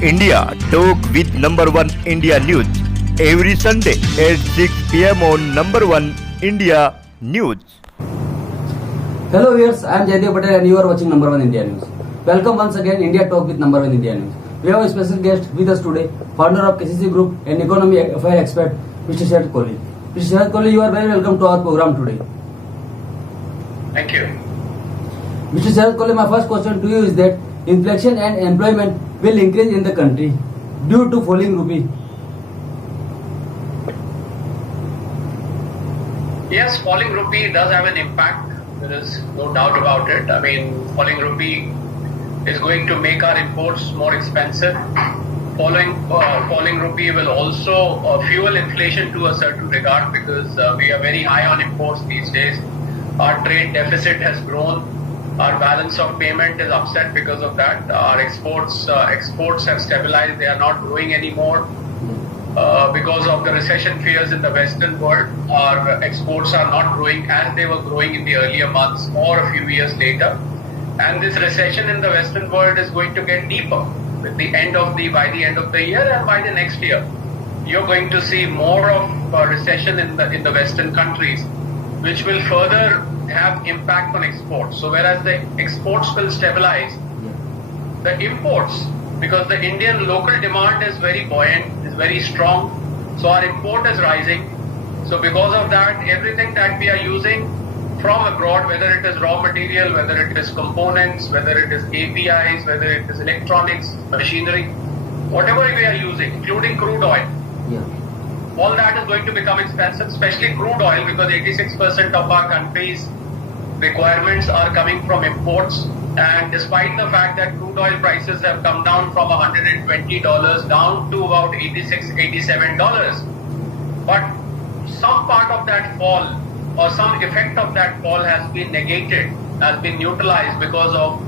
India Talk with number one India News every Sunday at 6 p.m. on number one India News. Hello viewers, I am Jaidev Patel and you are watching number one India News. Welcome once again India Talk with number one India News. We have a special guest with us today, founder of KCC Group and economy affair expert, Mr. Sharad Kohli. Mr. Sharad Kohli, you are very welcome to our program today. Thank you. Mr. Sharad Kohli, my first question to you is that inflation and employment will increase in the country due to falling rupee. Yes, falling rupee does have an impact. There is no doubt about it. I mean, falling rupee is going to make our imports more expensive. Falling rupee will also fuel inflation to a certain regard because we are very high on imports these days. Our trade deficit has grown. Our balance of payment is upset because of that. Our exports have stabilized. They are not growing anymore. Because of the recession fears in the Western world, our exports are not growing as they were growing in the earlier months or a few years later. And this recession in the Western world is going to get deeper by the end of the year and by the next year. You're going to see more of a recession in the Western countries, which will further have impact on exports. So whereas the exports will stabilize, the imports, because the Indian local demand is very buoyant, is very strong, so our import is rising. So because of that, everything that we are using from abroad, whether it is raw material, whether it is components, whether it is APIs, whether it is electronics, machinery, whatever we are using, including crude oil, all that is going to become expensive, especially crude oil, because 86% of our country's requirements are coming from imports. And despite the fact that crude oil prices have come down from $120 down to about $86, $87, but some part of that fall or some effect of that fall has been negated, has been neutralized because of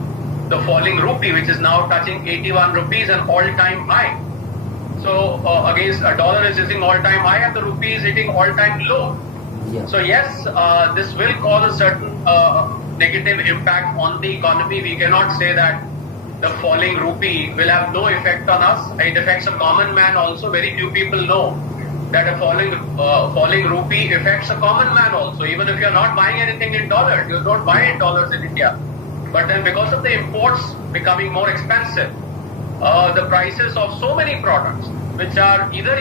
the falling rupee, which is now touching 81 rupees, an all-time high. So against a dollar is hitting all-time high and the rupee is hitting all-time low. So yes, this will cause a certain negative impact on the economy. We cannot say that the falling rupee will have no effect on us. It affects a common man also. Very few people know that a falling rupee affects a common man also. Even if you're not buying anything in dollars, you don't buy in dollars in India. But then because of the imports becoming more expensive, the prices of so many products which are either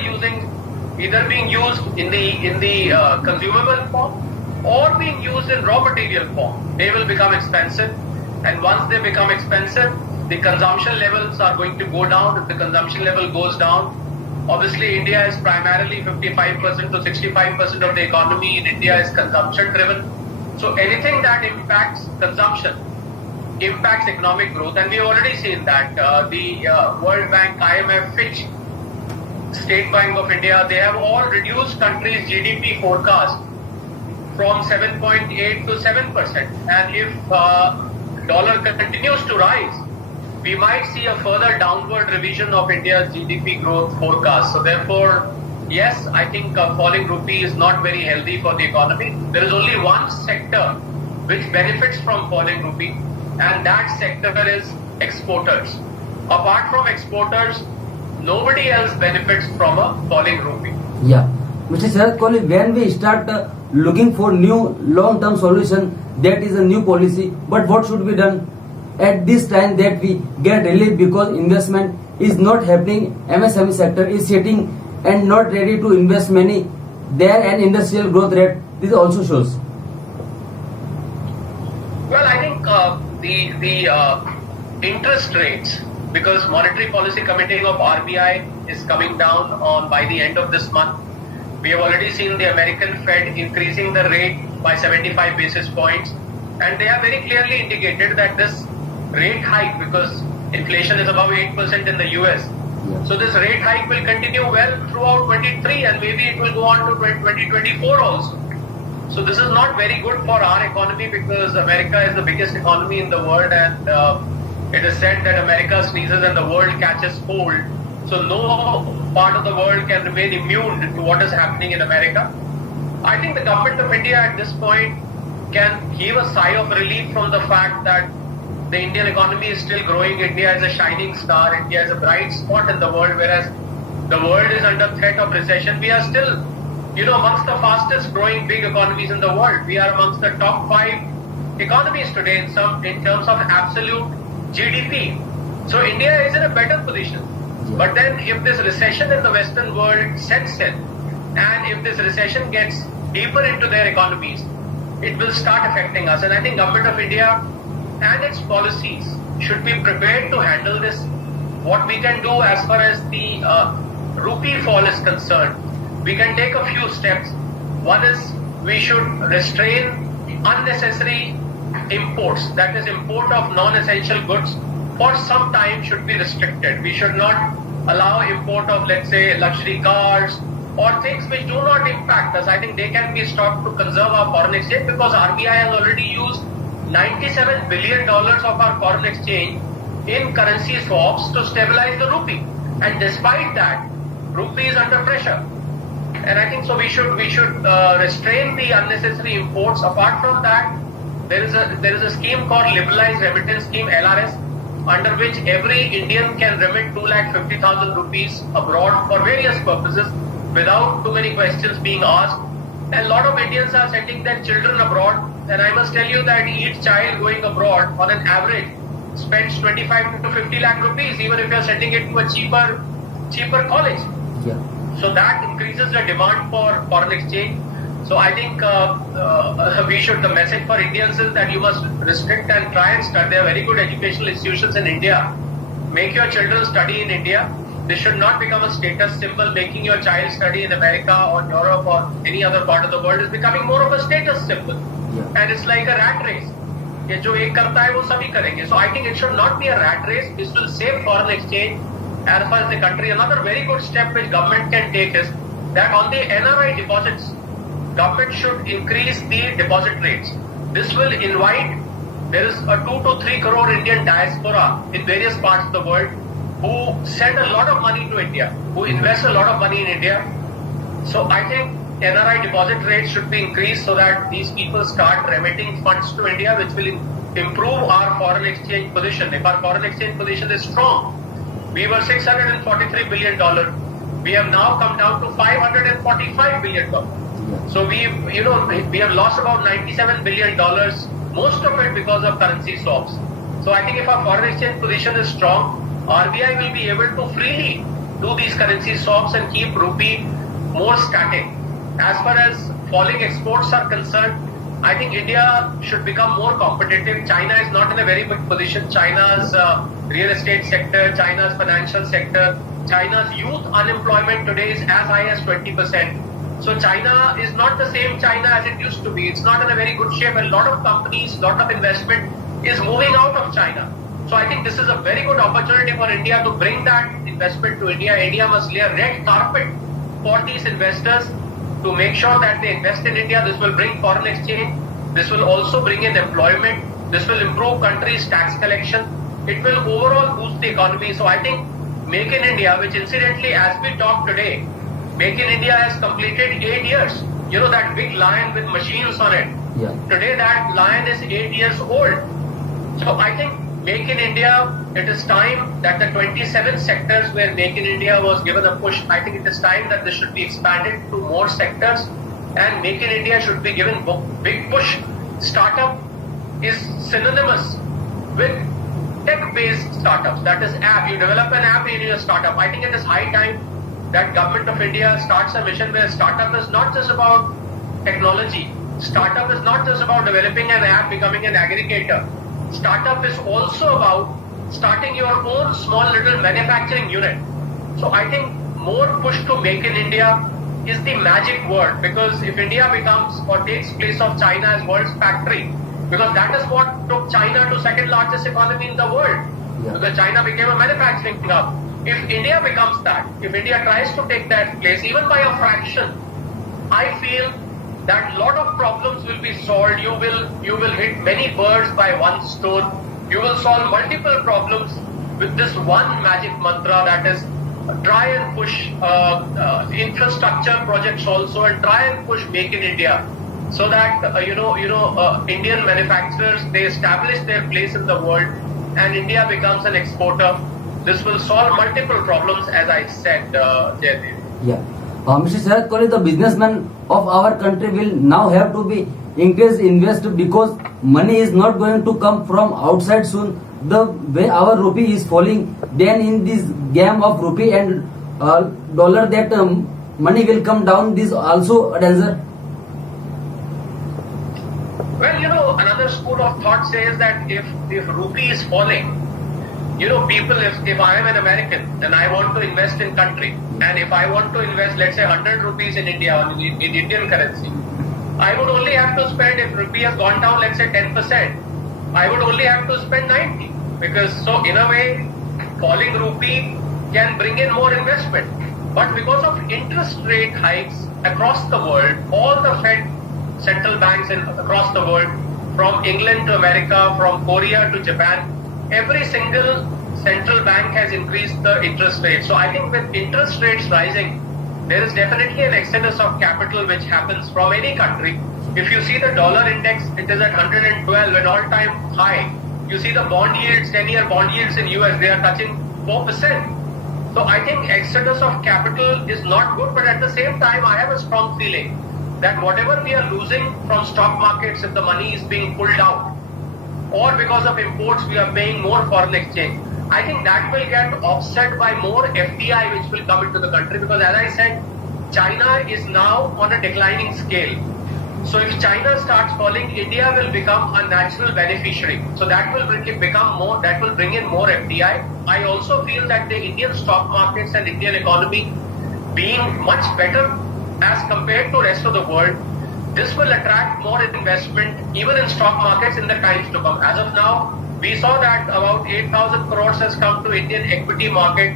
being used in the consumable form or being used in raw material form, they will become expensive. And once they become expensive, the consumption levels are going to go down. If the consumption level goes down, obviously India is primarily 55% to 65% of the economy in India is consumption driven. So anything that impacts consumption impacts economic growth, and we've already seen that. The World Bank, IMF, Fitch, State Bank of India, they have all reduced country's GDP forecast from 7.8 to 7%. And if dollar continues to rise, we might see a further downward revision of India's GDP growth forecast. So therefore, yes, I think falling rupee is not very healthy for the economy. There is only one sector which benefits from falling rupee, and that sector is exporters. Apart from exporters, nobody else benefits from a falling rupee. Yeah. Mr. Sharad Kohli, when we start looking for new long-term solution, that is a new policy, but what should be done at this time that we get relief because investment is not happening, MSME sector is sitting and not ready to invest money there, and industrial growth rate, this also shows. Well, I think the interest rates, because Monetary Policy Committee of RBI is coming down by the end of this month. We have already seen the American Fed increasing the rate by 75 basis points, and they have very clearly indicated that this rate hike, because inflation is above 8% in the US, so this rate hike will continue well throughout 23 and maybe it will go on to 2024 also. So this is not very good for our economy because America is the biggest economy in the world, and it is said that America sneezes and the world catches cold. So no part of the world can remain immune to what is happening in America. I think the government of India at this point can heave a sigh of relief from the fact that the Indian economy is still growing. India is a shining star. India is a bright spot in the world, whereas the world is under threat of recession. We are still, amongst the fastest growing big economies in the world. We are amongst the top 5 economies today in terms of absolute GDP. So India is in a better position. But then if this recession in the Western world sets in, and if this recession gets deeper into their economies, it will start affecting us. And I think Government of India and its policies should be prepared to handle this. What we can do as far as the rupee fall is concerned, we can take a few steps. One is we should restrain unnecessary imports, that is import of non-essential goods for some time should be restricted. We should not allow import of, let's say, luxury cars or things which do not impact us. I think they can be stopped to conserve our foreign exchange, because RBI has already used $97 billion of our foreign exchange in currency swaps to stabilize the rupee. And despite that, rupee is under pressure. And I think so we should restrain the unnecessary imports. Apart from that, there is a scheme called Liberalized Remittance Scheme, LRS, under which every Indian can remit 2,50,000 rupees abroad for various purposes without too many questions being asked. And a lot of Indians are sending their children abroad, and I must tell you that each child going abroad on an average spends 25 to 50 lakh rupees, even if you are sending it to a cheaper college. Yeah. So that increases the demand for foreign exchange. So I think the message for Indians is that you must restrict and try and study. There are very good educational institutions in India. Make your children study in India. This should not become a status symbol. Making your child study in America or Europe or any other part of the world is becoming more of a status symbol. Yeah. And it's like a rat race. ये जो एक करता है वो सभी करेंगे. So I think it should not be a rat race. This will save foreign exchange as far as the country. Another very good step which government can take is that on the NRI deposits, government should increase the deposit rates. This will invite, there is a 2 to 3 crore Indian diaspora in various parts of the world who send a lot of money to India, who invest a lot of money in India. So I think NRI deposit rates should be increased so that these people start remitting funds to India, which will improve our foreign exchange position. If our foreign exchange position is strong, we were $643 billion. We have now come down to $545 billion. So we have lost about $97 billion, most of it because of currency swaps. So I think if our foreign exchange position is strong, RBI will be able to freely do these currency swaps and keep rupee more static. As far as falling exports are concerned, I think India should become more competitive. China is not in a very good position. China's real estate sector, China's financial sector, China's youth unemployment today is as high as 20%. So China is not the same China as it used to be. It's not in a very good shape. A lot of companies, a lot of investment is moving out of China. So I think this is a very good opportunity for India to bring that investment to India. India must lay a red carpet for these investors to make sure that they invest in India. This will bring foreign exchange. This will also bring in employment. This will improve country's tax collection. It will overall boost the economy. So I think Make in India, which incidentally, as we talk today, Make in India has completed 8 years. You know that big lion with machines on it. Yeah. Today that lion is 8 years old. So I think Make in India, it is time that the 27 sectors where Make in India was given a push, I think it is time that this should be expanded to more sectors, and Make in India should be given big push. Startup is synonymous with tech-based startups. That is app. You develop an app in your startup. I think it is high time that Government of India starts a mission where startup is not just about technology. Startup is not just about developing an app, becoming an aggregator. Startup is also about starting your own small little manufacturing unit. So I think more push to Make in India is the magic word, because if India becomes or takes place of China as world's factory, because that is what took China to second largest economy in the world. Yeah. Because China became a manufacturing hub. If India becomes that, if India tries to take that place, even by a fraction, I feel that a lot of problems will be solved. You will hit many birds by one stone. You will solve multiple problems with this one magic mantra, that is try and push infrastructure projects also, and try and push Make in India. so that Indian manufacturers, they establish their place in the world, and India becomes an exporter. This will solve multiple problems, as I said, Jaidev. Yeah. Mr. Sharad Kohli, the businessmen of our country will now have to be increased invest because money is not going to come from outside soon. The way our rupee is falling, then in this game of rupee and dollar, that money will come down. This also a danger. Well, another school of thought says that if rupee is falling, people, if I am an American and I want to invest in country, and if I want to invest, let's say 100 rupees in India, in Indian currency, I would only have to spend, if rupee has gone down, let's say 10%, I would only have to spend 90. Because, so in a way, falling rupee can bring in more investment. But because of interest rate hikes across the world, all the Fed central banks across the world, from England to America, from Korea to Japan, every single central bank has increased the interest rate. So I think with interest rates rising, there is definitely an exodus of capital which happens from any country. If you see the dollar index, it is at 112, an all-time high. You see the bond yields, 10-year bond yields in US, they are touching 4%. So I think exodus of capital is not good, but at the same time, I have a strong feeling that whatever we are losing from stock markets, if the money is being pulled out, or because of imports we are paying more foreign exchange, I think that will get offset by more FDI which will come into the country, because as I said, China is now on a declining scale. So if China starts falling, India will become a natural beneficiary. So that will bring in more FDI. I also feel that the Indian stock markets and Indian economy being much better as compared to rest of the world, this will attract more investment even in stock markets in the times to come. As of now, we saw that about 8,000 crores has come to Indian equity market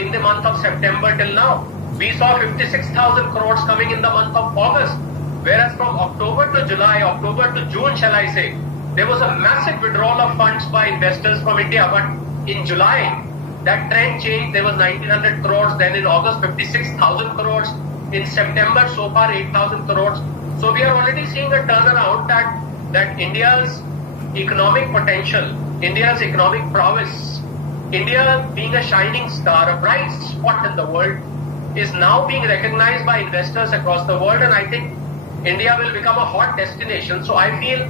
in the month of September till now. We saw 56,000 crores coming in the month of August. Whereas from October to July, October to June, shall I say, there was a massive withdrawal of funds by investors from India. But in July, that trend changed. There was 1,900 crores. Then in August, 56,000 crores. In September, so far, 8,000 crores. So we are already seeing a turnaround that India's economic potential, India's economic prowess, India being a shining star, a bright spot in the world, is now being recognized by investors across the world. And I think India will become a hot destination. So I feel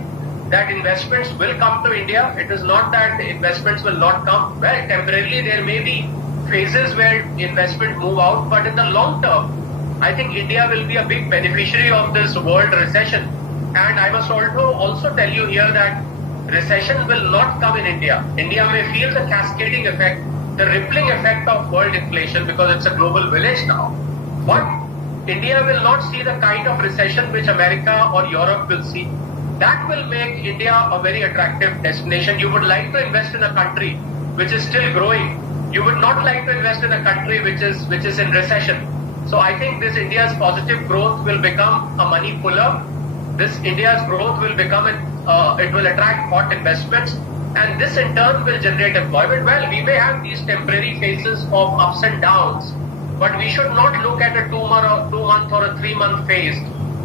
that investments will come to India. It is not that the investments will not come. Well, temporarily there may be phases where investment move out, but in the long term, I think India will be a big beneficiary of this world recession. And I must also tell you here that recession will not come in India. India may feel the cascading effect, the rippling effect of world inflation, because it's a global village now. But India will not see the kind of recession which America or Europe will see. That will make India a very attractive destination. You would like to invest in a country which is still growing. You would not like to invest in a country which is in recession. So I think this India's positive growth will become a money puller. This India's growth will become it will attract hot investments, and this in turn will generate employment. Well, we may have these temporary phases of ups and downs, but we should not look at a 2-month or a 3-month phase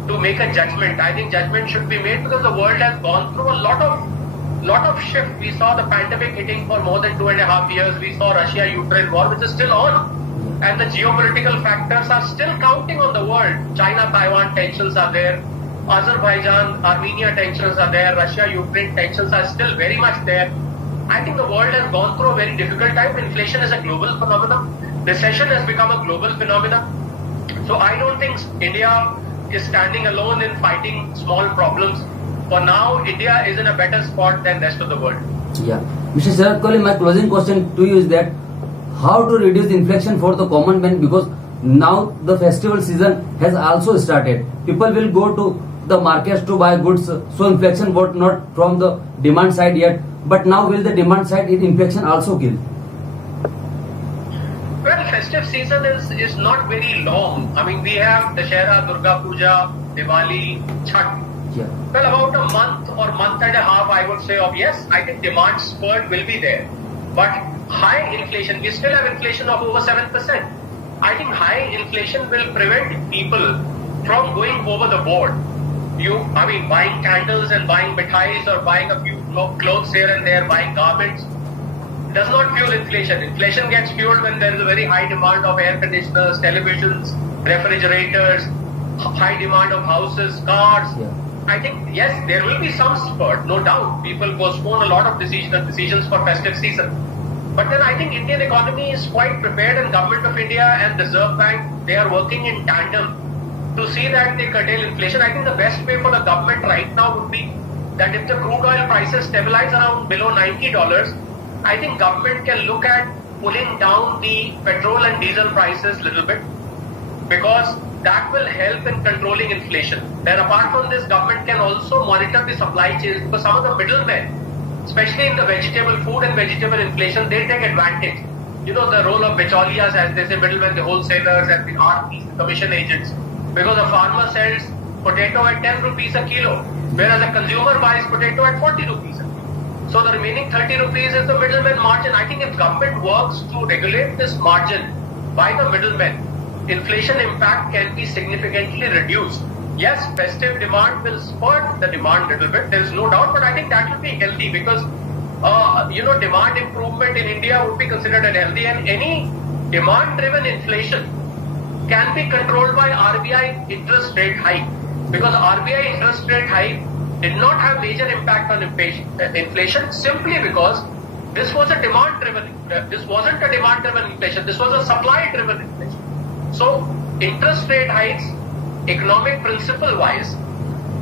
to make a judgment. I think judgment should be made because the world has gone through a lot of shift. We saw the pandemic hitting for more than 2.5 years. We saw Russia-Ukraine war, which is still on. And the geopolitical factors are still counting on the world. China-Taiwan tensions are there. Azerbaijan-Armenia tensions are there. Russia-Ukraine tensions are still very much there. I think the world has gone through a very difficult time. Inflation is a global phenomenon. Recession has become a global phenomenon. So I don't think India is standing alone in fighting small problems. For now, India is in a better spot than the rest of the world. Yeah. Mr. Sharad Kohli, my closing question to you is that how to reduce inflation for the common man, because now the festival season has also started. People will go to the markets to buy goods, so inflation was not from the demand side yet, but now will the demand side in inflation also kill? Well, festive season is not very long. I mean, we have Dashera, Durga Puja, Diwali, Chhath. Yeah. Well, about a month or month and a half, I would say, of yes, I think demand spurt will be there. But high inflation, we still have inflation of over 7%. I think high inflation will prevent people from going over the board. buying candles and buying mithais or buying a few clothes here and there, buying garments, does not fuel inflation. Inflation gets fueled when there is a very high demand of air conditioners, televisions, refrigerators, high demand of houses, cars. Yeah. I think, yes, there will be some spurt, no doubt. People postpone a lot of decisions for festive season. But then I think Indian economy is quite prepared, and Government of India and Reserve Bank, they are working in tandem to see that they curtail inflation. I think the best way for the government right now would be that if the crude oil prices stabilize around below $90, I think government can look at pulling down the petrol and diesel prices a little bit, because that will help in controlling inflation. Then apart from this, government can also monitor the supply chains, because some of the middlemen, especially in the vegetable food and vegetable inflation, they take advantage. The role of bichaulias, as they say, middlemen, the wholesalers and the RPs, the commission agents. Because a farmer sells potato at 10 rupees a kilo, whereas a consumer buys potato at 40 rupees a kilo. So the remaining 30 rupees is the middleman margin. I think if government works to regulate this margin by the middlemen, inflation impact can be significantly reduced. Yes, festive demand will spur the demand a little bit, there is no doubt, but I think that will be healthy, because demand improvement in India would be considered unhealthy, and any demand-driven inflation can be controlled by RBI interest rate hike, because RBI interest rate hike did not have major impact on inflation simply because this was a demand-driven. This wasn't a demand-driven inflation. This was a supply-driven inflation. So interest rate hikes, economic principle-wise,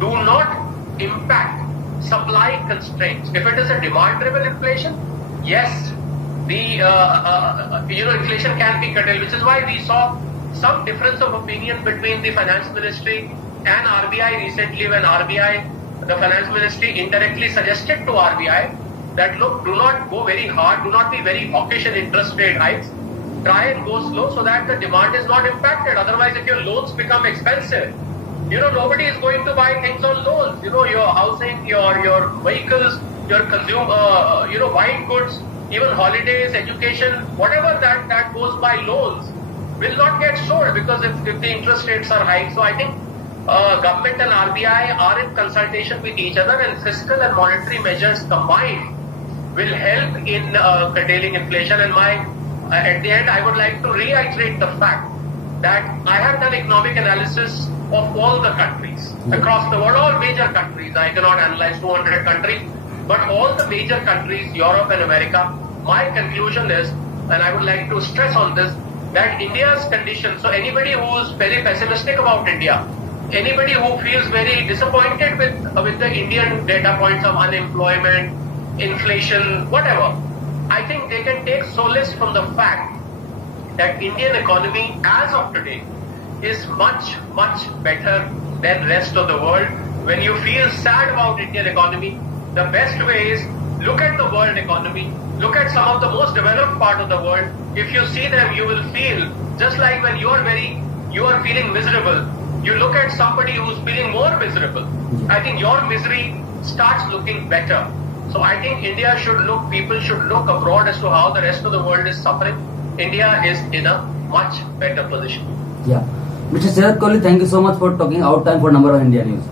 do not impact supply constraints. If it is a demand-driven inflation, yes, the inflation can be curtailed, which is why we saw some difference of opinion between the finance ministry and RBI recently, when the finance ministry indirectly suggested to RBI that, look, do not go very hard, do not be very hawkish in interest rate hikes, try and go slow so that the demand is not impacted. Otherwise, if your loans become expensive, nobody is going to buy things on loans. Your housing, your vehicles, your consumer, white goods, even holidays, education, whatever that goes by loans will not get sold, because if the interest rates are high. So I think government and RBI are in consultation with each other, and fiscal and monetary measures combined will help in curtailing inflation. And at the end, I would like to reiterate the fact that I have done economic analysis of all the countries across the world, all major countries. I cannot analyze 200 countries, but all the major countries, Europe and America. My conclusion is, and I would like to stress on this, that India's condition, so anybody who is very pessimistic about India, anybody who feels very disappointed with the Indian data points of unemployment, inflation, whatever, I think they can take solace from the fact that Indian economy as of today is much, much better than rest of the world. When you feel sad about Indian economy, the best way is look at the world economy, look at some of the most developed part of the world. If you see them, you will feel just like when you are feeling miserable, you look at somebody who's feeling more miserable. I think your misery starts looking better. So I think people should look abroad as to how the rest of the world is suffering. India is in a much better position. Yeah. Mr. Sharad Kohli, thank you so much for taking out time for Number One India News.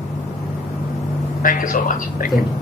Thank you so much. Thank Thank you. you.